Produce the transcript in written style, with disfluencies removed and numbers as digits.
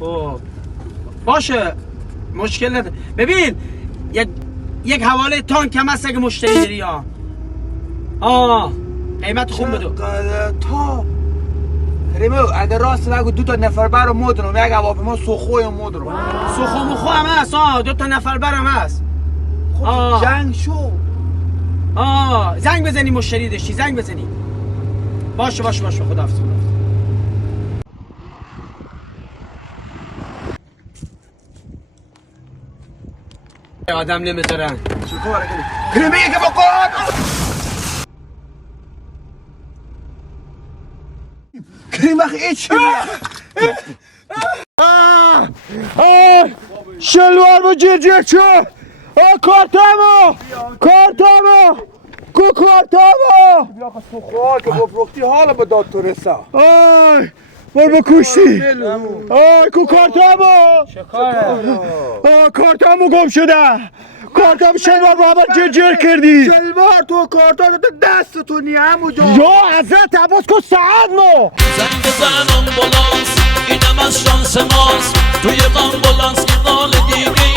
خب باشه مشکل نداره. ببین یک حواله تانک هم هست اگه مشتری داری یا قیمت خوب بدو. تا کریمو اگه راست نگو 2 نفر برو مودرم یک هواپیما سوخوی مودرم سوخو مخو هم هست 2 نفر برم هست. خب جنگ شو. زنگ بزنی مشتری داشتی زنگ بزنی. باشه خداحافظ. آدم نمیذارن. کریمه که بکن کریمه ایچی شلوار با جرجر چه کارتامو بیا که سوخوها که بفروختی حالا به داد تو رسا بار بکشتی کو کارتامو گم شده کارتام شلوار با همه جرجر کردی شلوار تو کارتام دست تو نی همو جا یا حضرت عباس کن ساعت مو زنگ بزن آمبولانس اینم از شانس ماست توی آمبولانس که حال دیگه